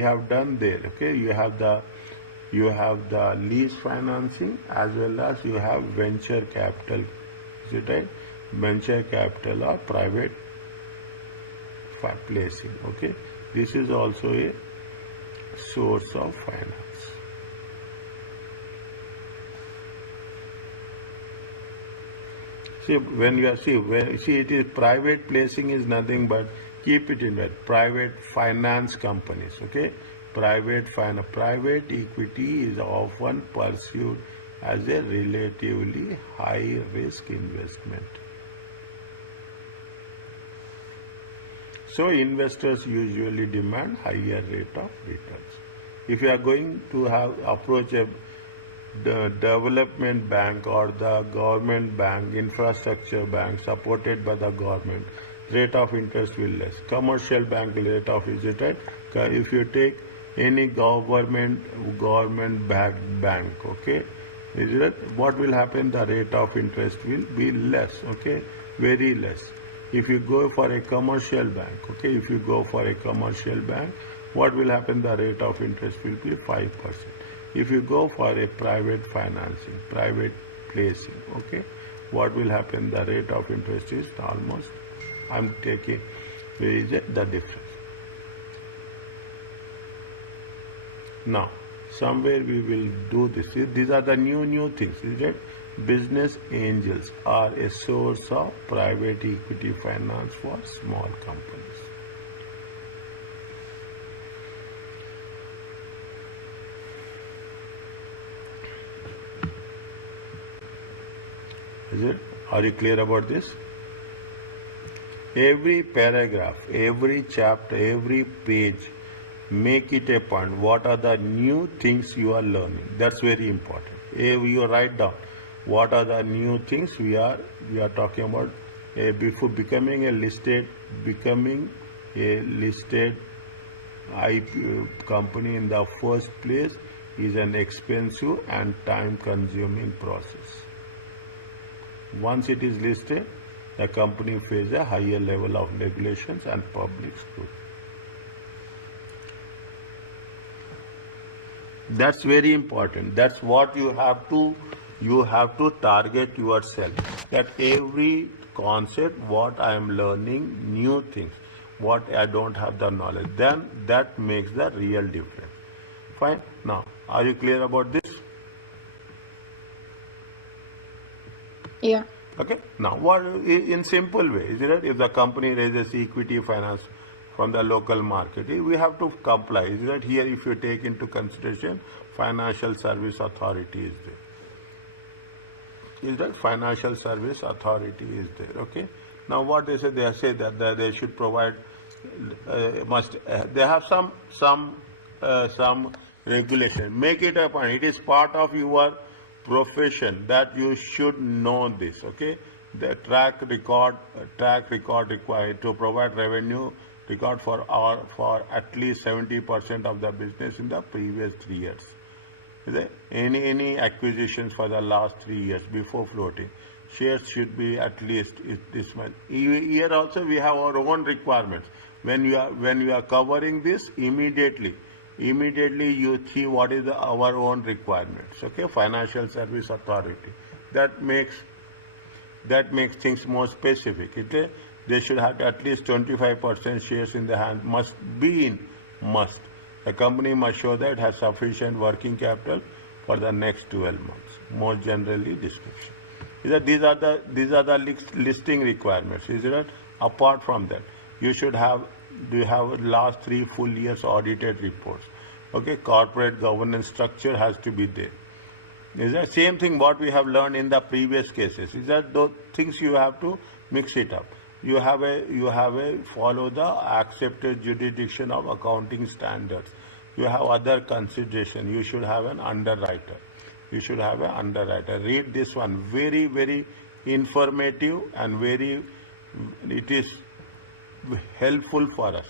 have done there, okay? You have the lease financing as well as you have venture capital, is it right? Venture capital or private placing, okay? This is also a source of finance. See, it is private placing is nothing but, keep it in mind, private finance companies, okay? Private equity is often pursued as a relatively high risk investment. So investors usually demand higher rate of returns. If you are going to approach the development bank or the government bank, infrastructure bank supported by the government, rate of interest will less. Commercial bank rate of interest, right? If you take any government backed bank, okay, is it, what will happen? The rate of interest will be less, okay, very less. If you go for a commercial bank, okay, if you go for a commercial bank, what will happen? The rate of interest will be 5%. If you go for a private financing, private placing, okay, what will happen? The rate of interest is almost, I'm taking, where is it? The difference. Now, somewhere we will do this. These are the new things, is it? Business angels are a source of private equity finance for small companies. Is it? Are you clear about this? Every paragraph, every chapter, every page, make it a point. What are the new things you are learning? That's very important. You write down what are the new things we are talking about. Before becoming a listed IPO company in the first place is an expensive and time-consuming process. Once it is listed, the company faces a higher level of regulations and public scrutiny. That's very important. That's what you have to target yourself. That every concept, what I am learning, new things, what I don't have the knowledge, then that makes the real difference. Fine. Now, are you clear about this? Yeah. Okay. Now, what in simple way is it? If the company raises equity finance from the local market, we have to comply. Is that here? If you take into consideration, Financial Service Authority is there. Is that Financial Service Authority is there? Okay. Now, what they say that they should provide they have some regulation. Make it a point. It is part of your profession that you should know this, okay? The track record required to provide revenue record for at least 70% of the business in the previous 3 years. Is there any acquisitions for the last 3 years before floating? Shares should be at least this much. Here also we have our own requirements. When you are covering this, immediately you see what is our own requirements. Okay, Financial Service Authority. That makes things more specific. They should have at least 25% shares in the hand. Must. The company must show that it has sufficient working capital for the next 12 months. More generally, description. These are the listing requirements. Is it? Apart from that, you have last 3 full years audited reports. Okay, corporate governance structure has to be there. Is the same thing what we have learned in the previous cases. Is that those things you have to mix it up. You have a follow the accepted jurisdiction of accounting standards. You have other consideration. You should have an underwriter. You should have an underwriter. Read this one. Very, very informative and it is helpful for us.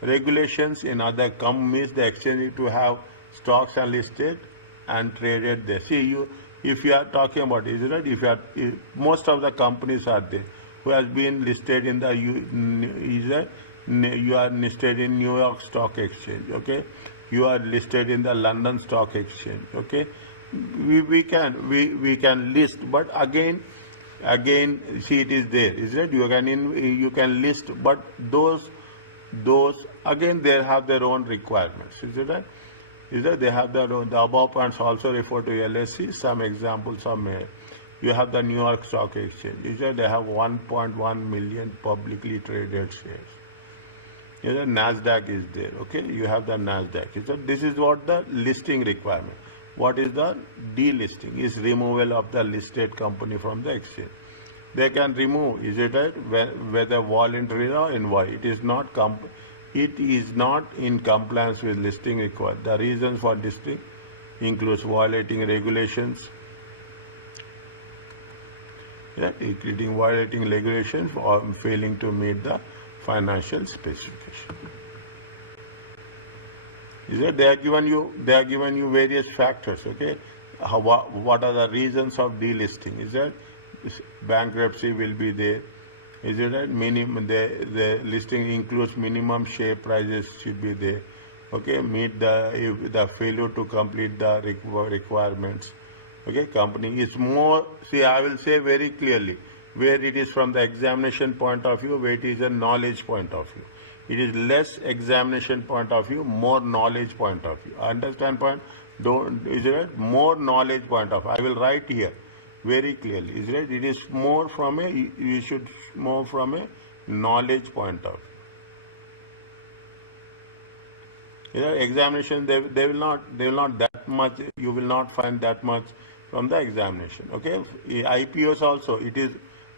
Regulations in other companies, the exchange to have stocks unlisted and traded there. See, if you are talking about Israel, most of the companies are there who has been listed in the Israel. You are listed in New York Stock Exchange. Okay, you are listed in the London Stock Exchange. Okay, we can list, but again, see, it is there. Is it? You can list, but those again they have their own requirements. Is it right? Is that they have their own, the above points also refer to LSE. Some examples are made. You have the New York Stock Exchange. Is that they have 1.1 million publicly traded shares. Is that NASDAQ is there. Okay, you have the NASDAQ. Is that this is what the listing requirement. What is the delisting? Is removal of the listed company from the exchange. They can remove. Is it right? Whether voluntary or invoice. It is not in compliance with listing required. The reasons for listing includes violating regulations, including violating regulations or failing to meet the financial specification. Is that they are given you various factors. Okay, what are the reasons of delisting? Is that bankruptcy will be there. Is it right? The listing includes minimum share prices should be there. Okay, meet the failure to complete the requirements. Okay, company is more. See, I will say very clearly where it is from the examination point of view, where it is a knowledge point of view. It is less examination point of view, more knowledge point of view. Understand point? Is it right? More knowledge point of view. I will write here very clearly. Is it? It is more from you should more from a knowledge point of view. Examination they will not that much. You will not find that much from the examination. Okay, IPOs also it is.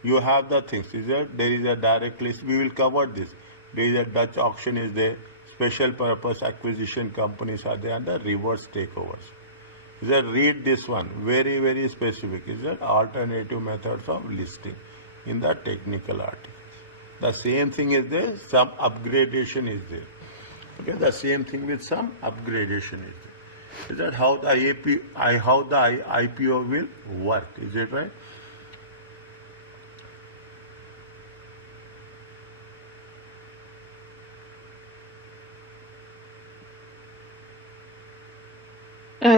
You have the things. Is that there is a direct list. We will cover this. There is a Dutch auction is there. Special purpose acquisition companies are there, and the reverse takeovers. Is that read this one very, very specific. Is that alternative methods of listing in the technical articles. The same thing is there. Some upgradation is there. Okay, the same thing with some upgradation is there. Is that how the IPO will work? Is it right?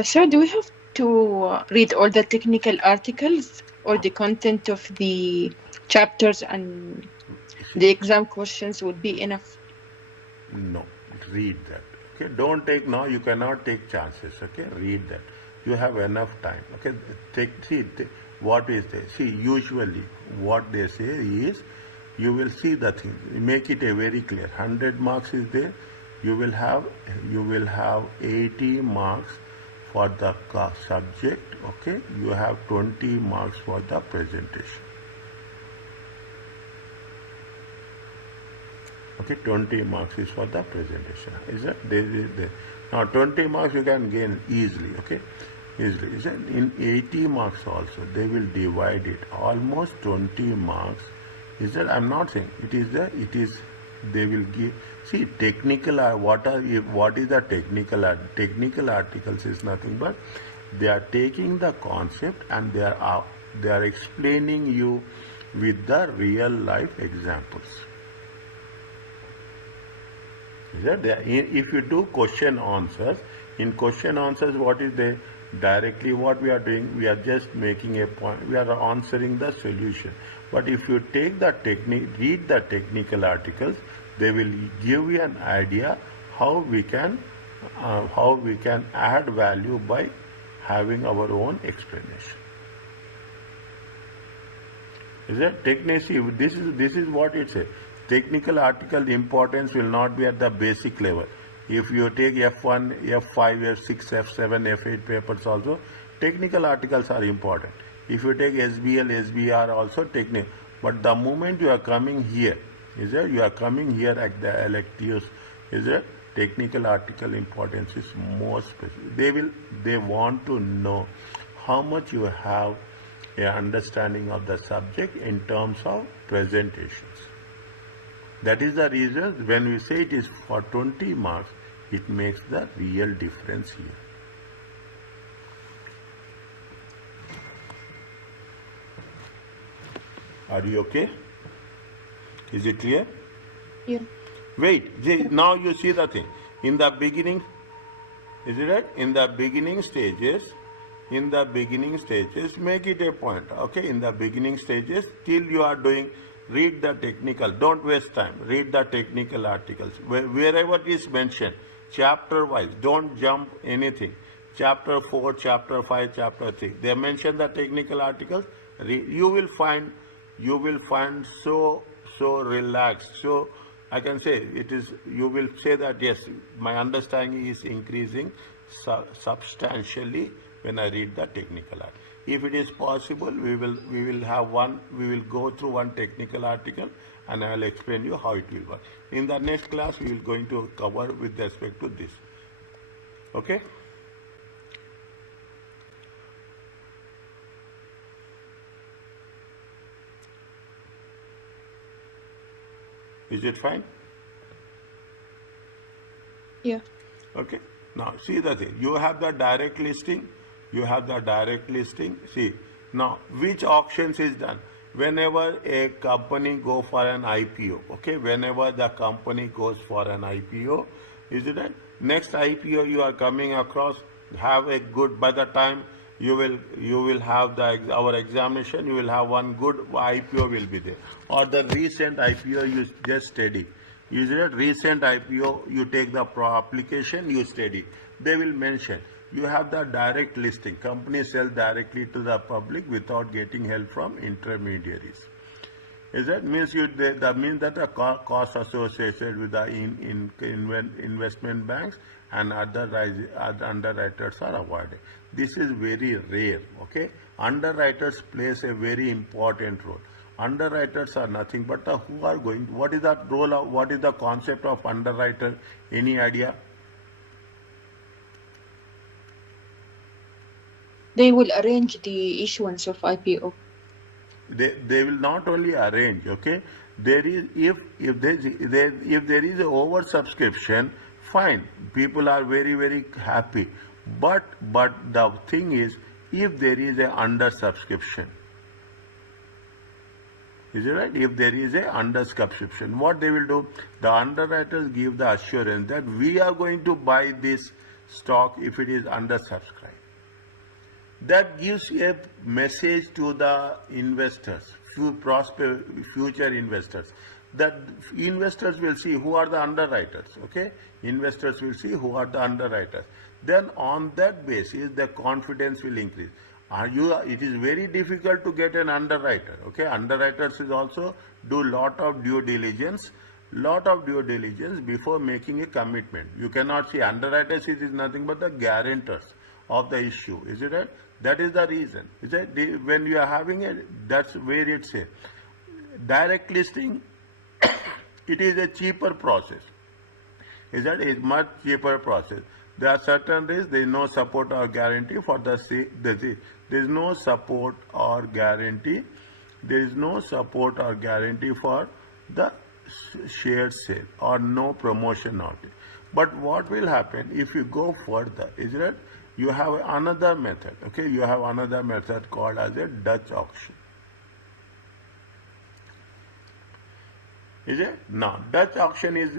Sir, do we have to read all the technical articles or the content of the chapters and the exam questions would be enough? No, read that. Okay, don't take now. You cannot take chances. Okay, read that. You have enough time. Okay, what is there. See, usually what they say is, you will see the thing. Make it a very clear. 100 marks is there. You will have 80 marks for the subject. Okay, you have 20 marks for the presentation. Okay, 20 marks is for the presentation. Is that there? Now 20 marks you can gain easily. Okay, easily. Is that in 80 marks also they will divide it almost 20 marks. Is that I'm not saying it is they will give. See, technical what is the technical articles is nothing but they are taking the concept and they are explaining you with the real life examples. Is that if you do question answers, in question answers what is there? Directly what we are doing, we are just making a point, we are answering the solution. But if you take the read the technical articles, they will give you an idea how we can add value by having our own explanation. Is that technical? This is what it says. Technical article importance will not be at the basic level. If you take F1, F5, F6, F7, F8 papers also, Technical articles are important. If you take SBL, SBR also technical. But the moment you are coming here, is it? You are coming here at the electives, is it? Technical article importance is more specific. They want to know how much you have a understanding of the subject in terms of presentations. That is the reason when we say it is for 20 marks, it makes the real difference here. Are you okay? Is it clear? Yeah. Wait, now you see the thing. In the beginning, is it right? In the beginning stages, make it a point. Okay, in the beginning stages, till you are doing, read the technical. Don't waste time. Read the technical articles. Wherever it is mentioned, chapter wise, don't jump anything. Chapter 4, chapter 5, chapter 6. They mention the technical articles. You will find so relaxed. So I can say it is, you will say that yes, my understanding is increasing substantially when I read the technical article. If it is possible, we will go through one technical article and I will explain you how it will work. In the next class, we will going to cover with respect to this. Okay? Is it fine? Yeah. Okay. Now see the thing. You have the direct listing. See, now which options is done? Whenever a company go for an IPO, okay, whenever the company goes for an IPO, is it right? Next IPO you are coming across, have a good, by the time you will have our examination, you will have one good IPO will be there. Or the recent IPO you just study. Is it recent IPO, you take the application, you study. They will mention. You have the direct listing. Companies sell directly to the public without getting help from intermediaries. Is that means that means that the cost associated with the investment banks and other underwriters are avoided. This is very rare. Okay, underwriters plays a very important role. Underwriters are nothing but who are going. What is the role of? What is the concept of underwriter? Any idea? They will arrange the issuance of IPO. They will not only arrange. Okay, there is if there is a oversubscription, fine. People are very happy. But the thing is, if there is a undersubscription, is it right? If there is a undersubscription, what they will do? The underwriters give the assurance that we are going to buy this stock if it is undersubscribed. That gives a message to the investors, future investors, that investors will see who are the underwriters. Okay, investors will see who are the underwriters. Then on that basis, the confidence will increase. It is very difficult to get an underwriter. Okay, underwriters is also do lot of due diligence before making a commitment. You cannot see underwriters is nothing but the guarantors of the issue. Is it right? That is the reason. Is it? When you are having it, that's where it's a direct listing. It is a cheaper process. Is that? It's much cheaper process. There are certain risks. There is no support or guarantee for the. There is no support or guarantee. There is no support or guarantee for the share sale or no promotion of it. But what will happen if you go further? Is it? You have another method. Okay, you have another method called as a Dutch auction. Is it? Now, Dutch auction is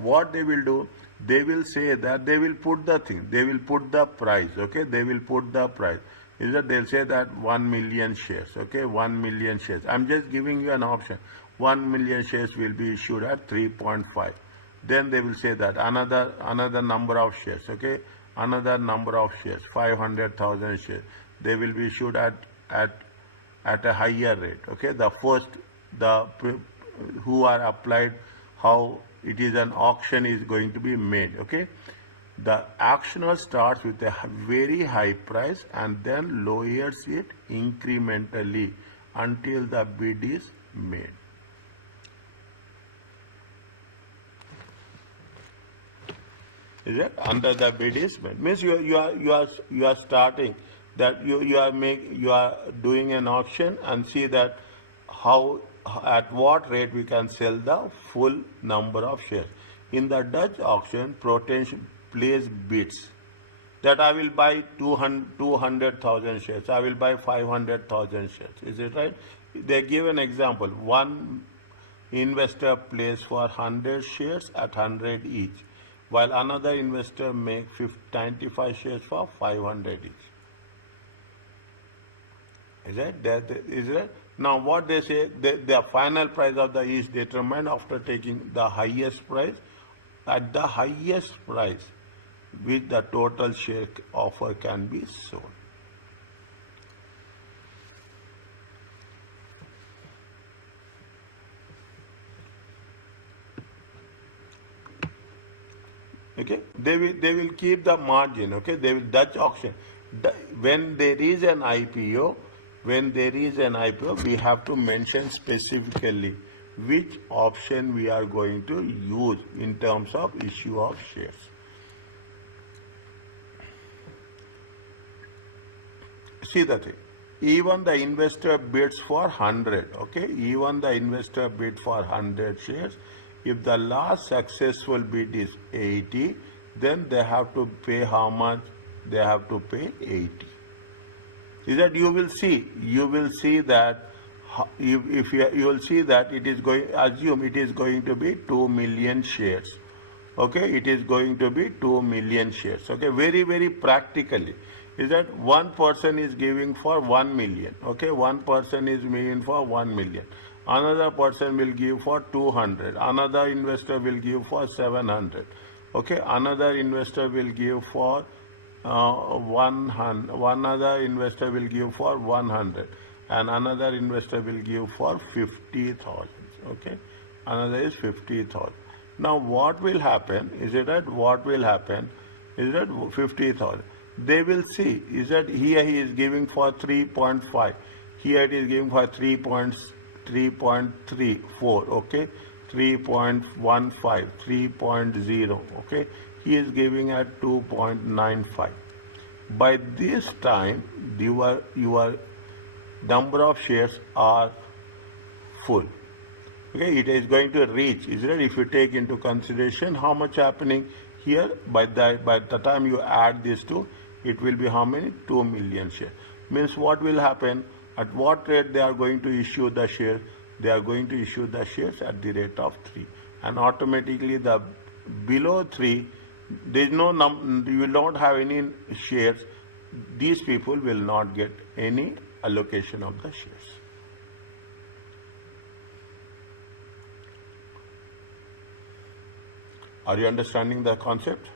what they will do. They will say that they will put the thing. They will put the price. Okay, they will put the price. Is that they'll say that 1 million shares. Okay, 1 million shares. I'm just giving you an option. 1 million shares will be issued at 3.5. Then they will say that another number of shares. Okay, another number of shares, 500,000 shares. They will be issued at a higher rate. Okay, who are applied, how it is an auction is going to be made. Okay, The auctioneer starts with a very high price and then lowers it incrementally until the bid is made. Is it? Under the bid is made. Means you are starting that you are doing an auction and see that how at what rate we can sell the full number of shares. In the Dutch auction, potential place bids that I will buy 200,000 shares, I will buy 500,000 shares. Is it right? They give an example. One investor plays for 100 shares at 100 each, while another investor make 95 shares for 500 each. Is that? Now what they say, the final price of the is determined after taking the highest price. At the highest price which the total share offer can be sold. Okay, they will keep the margin. Okay, they will Dutch auction. When there is an IPO, we have to mention specifically which option we are going to use in terms of issue of shares. See the thing. Even the investor bids for 100. Okay, even the investor bid for 100 shares. If the last successful bid is 80, then they have to pay how much? They have to pay 80. Is that you will see that you will see that it is going, assume it is going to be 2 million shares. Okay, it is going to be 2 million shares. Okay, very practically is that one person is giving for 1 million. Okay, one person is giving for 1 million. Another person will give for 200. Another investor will give for 700. Okay, another investor will give for 100. One other investor will give for 100. And another investor will give for 50,000. Okay, another is 50,000. Now what will happen is that 50,000. They will see is that here he is giving for 3.5. Here it is giving for 3.34. Okay, 3.15, 3.0. Okay, he is giving at 2.95. By this time, your number of shares are full. Okay, it is going to reach, is it? If you take into consideration how much happening here, by the time you add these two, it will be how many? 2 million shares. Means what will happen? At what rate they are going to issue the share? They are going to issue the shares at the rate of 3. And automatically the below 3, there is no you will not have any shares. These people will not get any allocation of the shares. Are you understanding the concept?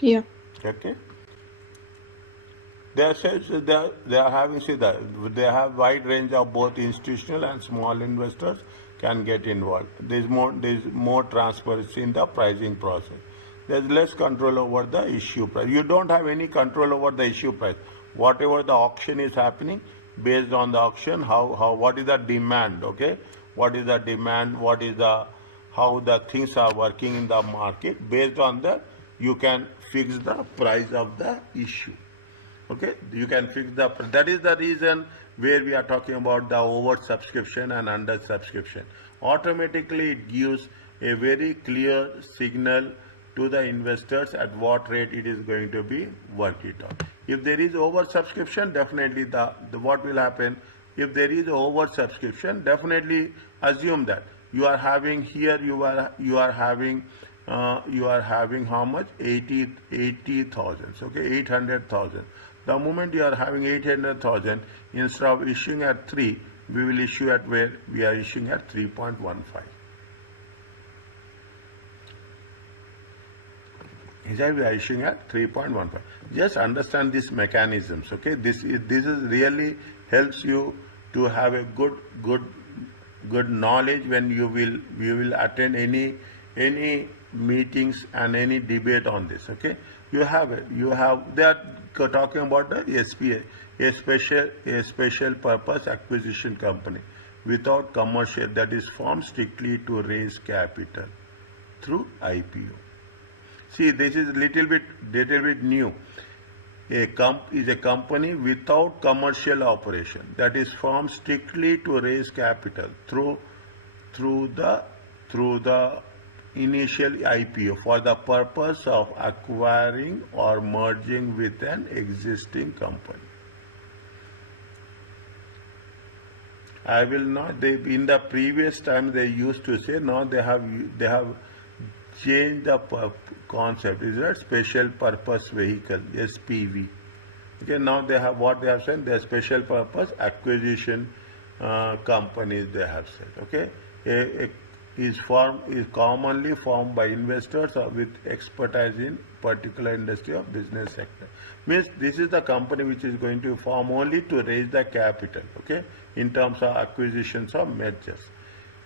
Yeah. Okay. They are having, see that they have wide range of both institutional and small investors can get involved. There is more transparency in the pricing process. There is less control over the issue price. You don't have any control over the issue price. Whatever the auction is happening, based on the auction, what is the demand? Okay, what is the demand? How the things are working in the market? Based on that, you can fix the price of the issue. Okay, you can fix that is the reason where we are talking about the oversubscription and undersubscription. Automatically it gives a very clear signal to the investors at what rate it is going to be worked it out. If there is oversubscription, definitely what will happen? If there is oversubscription, definitely assume that you are having here you are having how much? 80,000. Okay, 800,000. The moment you are having 800,000, instead of issuing at 3, we will issue at where? We are issuing at 3.15. We are issuing at 3.15. Just understand these mechanisms. Okay, this is really helps you to have a good knowledge when you will attend any any meetings and any debate on this. Okay, you have it. You have they are talking about the SPA, a special purpose acquisition company without commercial, that is formed strictly to raise capital through IPO. See, this is little bit new. Is a company without commercial operation, that is formed strictly to raise capital through the initial IPO for the purpose of acquiring or merging with an existing company. I will not. In the previous time they used to say, now they have changed the concept. Is that special purpose vehicle, SPV? Okay, now they have what they have said. They are special purpose acquisition companies. They have said. Okay, is commonly formed by investors or with expertise in particular industry or business sector. Means this is the company which is going to form only to raise the capital. Okay, in terms of acquisitions or mergers.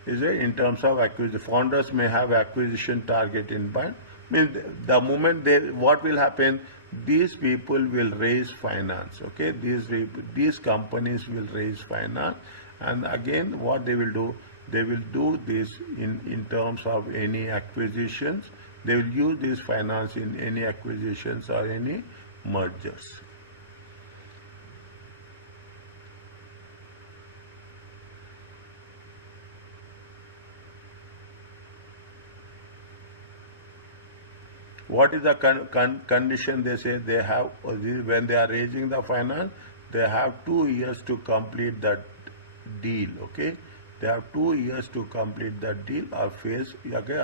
Is it in terms of acquisition? Founders may have acquisition target in mind. Means the moment what will happen? These people will raise finance. Okay, these companies will raise finance, and again, what they will do? They will do this in terms of any acquisitions. They will use this finance in any acquisitions or any mergers. What is the condition? They say they have, when they are raising the finance, they have 2 years to complete that deal. Okay, they have 2 years to complete that deal or phase. Okay,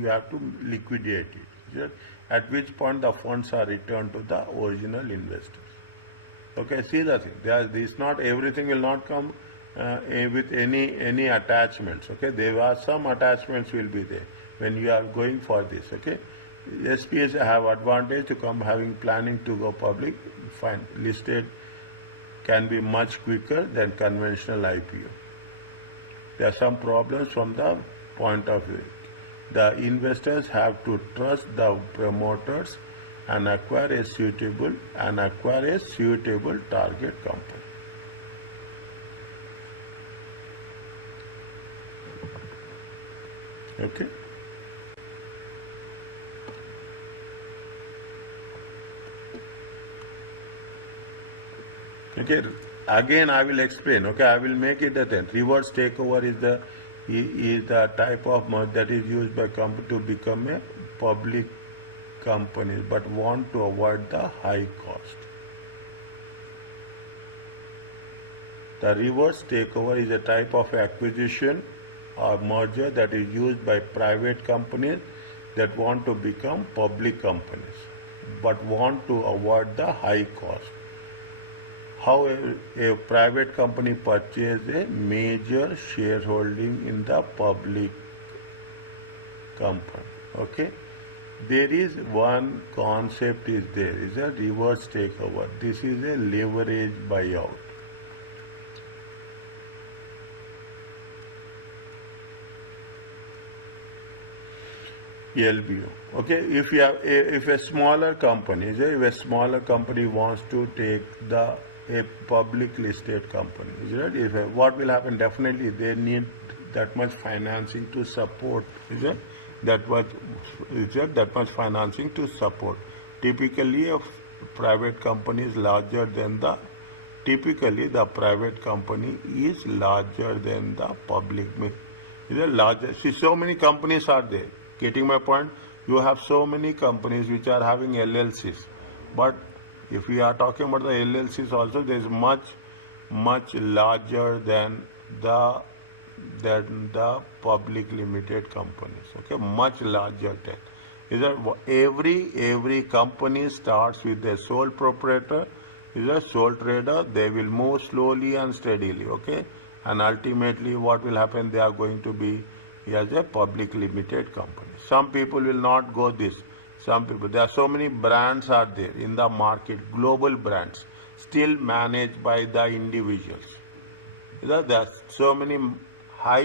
you have to liquidate it. At which point the funds are returned to the original investors. Okay, see the thing. This not everything will not come with any attachments. Okay, there are some attachments will be there when you are going for this. Okay. SPAs have advantage to come having planning to go public. Fine, listed can be much quicker than conventional IPO. There are some problems from the point of view. The investors have to trust the promoters and acquire a suitable target company. Okay. Okay, again I will explain. Okay, I will make it a 10. Reverse takeover is the type of merge that is used by company to become a public company, but want to avoid the high cost. The reverse takeover is a type of acquisition or merger that is used by private companies that want to become public companies, but want to avoid the high cost. How a private company purchases a major shareholding in the public company. Okay, there is one concept is a reverse takeover. This is a leverage buyout. LBO. Okay, if a smaller company wants to take a public listed company, is it? What will happen? Definitely, they need that much financing to support. Is it? That much financing to support. Typically, a private company is larger than the. Typically, the private company is larger than the public. Is it larger? See, so many companies are there. Getting my point? You have so many companies which are having LLCs, but if we are talking about the LLCs also, there is much larger than the public limited companies. Okay, much larger than. Is that every company starts with a sole proprietor, is a sole trader. They will move slowly and steadily. Okay, and ultimately what will happen? They are going to be as a public limited company. Some people will not go this. Some people, there are so many brands are there in the market, global brands, still managed by the individuals. There are so many high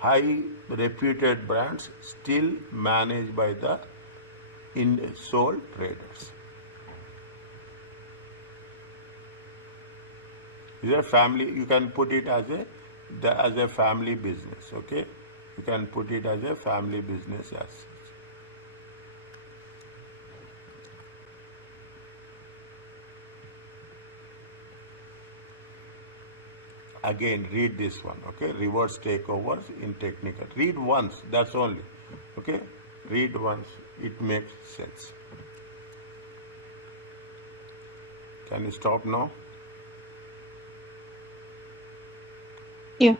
high reputed brands still managed by the sole traders. These are family. You can put it as a family business. Okay, you can put it as a family business as such. Again, read this one. Okay, reverse takeovers in technical. Read once. That's only. Okay, read once. It makes sense. Can you stop now? Yeah.